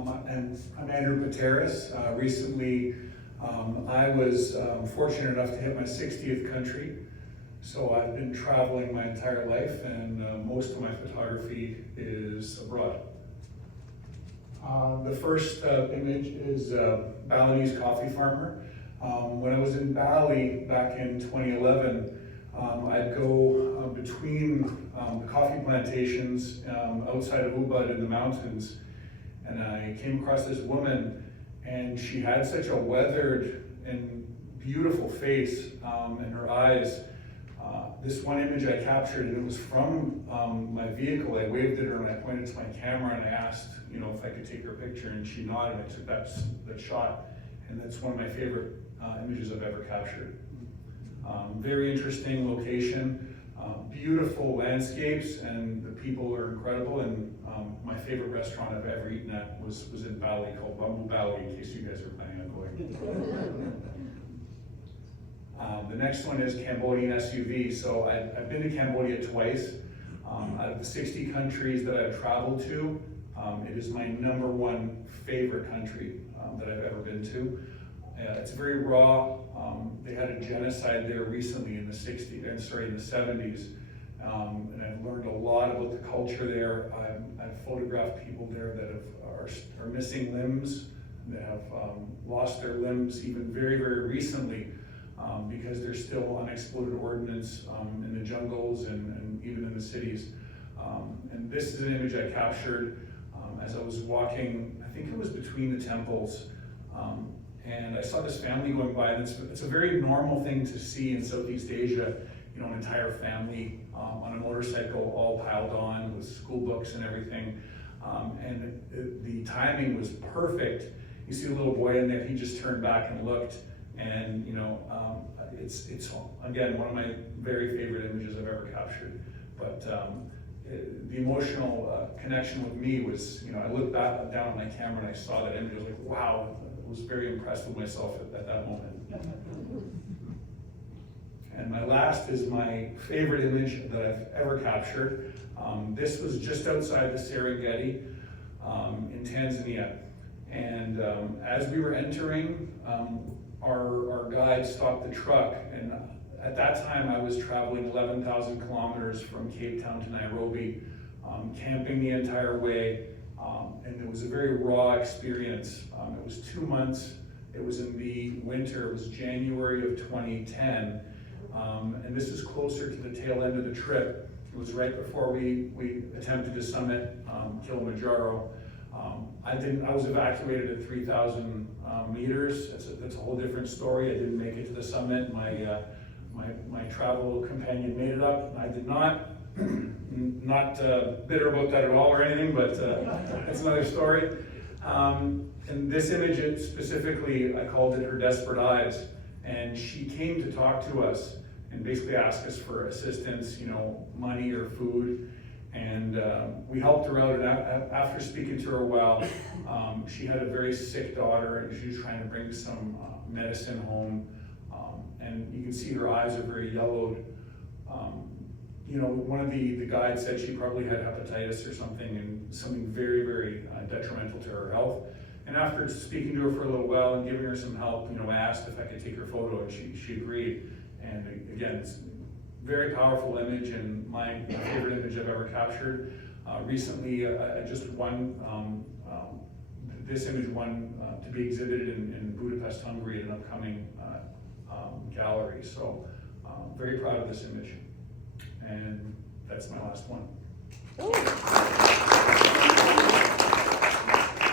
And I'm Andrew Pateras. Recently, I was fortunate enough to hit my 60th country. So I've been traveling my entire life, and most of my photography is abroad. The first image is a Balinese coffee farmer. When I was in Bali back in 2011, I'd go between the coffee plantations outside of Ubud in the mountains, and I came across this woman, and she had such a weathered and beautiful face, and her eyes. This one image I captured, and it was from my vehicle. I waved at her and I pointed to my camera and I asked, if I could take her picture, and she nodded. I took that shot, and that's one of my favorite images I've ever captured. Very interesting location, beautiful landscapes, and the people are incredible. And my favorite restaurant I've ever eaten at was in Bali, called Bambu Bali, in case you guys are planning on going. The next one is Cambodian SUV. So I've been to Cambodia twice. Out of the 60 countries that I've traveled to, it is my '1 favorite country that I've ever been to. It's very raw. They had a genocide there recently in the 70s. And I've learned a lot about the culture there. I've photographed people there that are missing limbs, that have lost their limbs even very, very recently. Because there's still unexploded ordnance in the jungles and even in the cities. And this is an image I captured as I was walking, I think it was between the temples, and I saw this family going by, and it's a very normal thing to see in Southeast Asia, an entire family on a motorcycle all piled on with school books and everything. And the timing was perfect. You see a little boy in there, he just turned back and looked. And it's again one of my very favorite images I've ever captured. But the emotional connection with me was, I looked back down at my camera and I saw that image. I was like, wow! I was very impressed with myself at that moment. And my last is my favorite image that I've ever captured. This was just outside the Serengeti in Tanzania, and as we were entering. Our guide stopped the truck, and at that time I was traveling 11,000 kilometers from Cape Town to Nairobi, camping the entire way, and it was a very raw experience. It was 2 months, it was in the winter, it was January of 2010, and this is closer to the tail end of the trip. It was right before we attempted to summit Kilimanjaro. I was evacuated at 3,000 meters. That's a whole different story. I didn't make it to the summit. My travel companion made it up. I did not. Not bitter about that at all or anything, but that's another story. And this image specifically, I called it her desperate eyes. And she came to talk to us and basically ask us for assistance, money or food. And we helped her out, and after speaking to her a while, she had a very sick daughter, and she was trying to bring some medicine home, and you can see her eyes are very yellowed. One of the guides said she probably had hepatitis or something, and something very, very detrimental to her health. And after speaking to her for a little while and giving her some help, I asked if I could take her photo, and she agreed. And again, it's very powerful image, and my favorite image I've ever captured. Recently, I just won, this image won to be exhibited in Budapest, Hungary at an upcoming gallery. So very proud of this image. And that's my last one.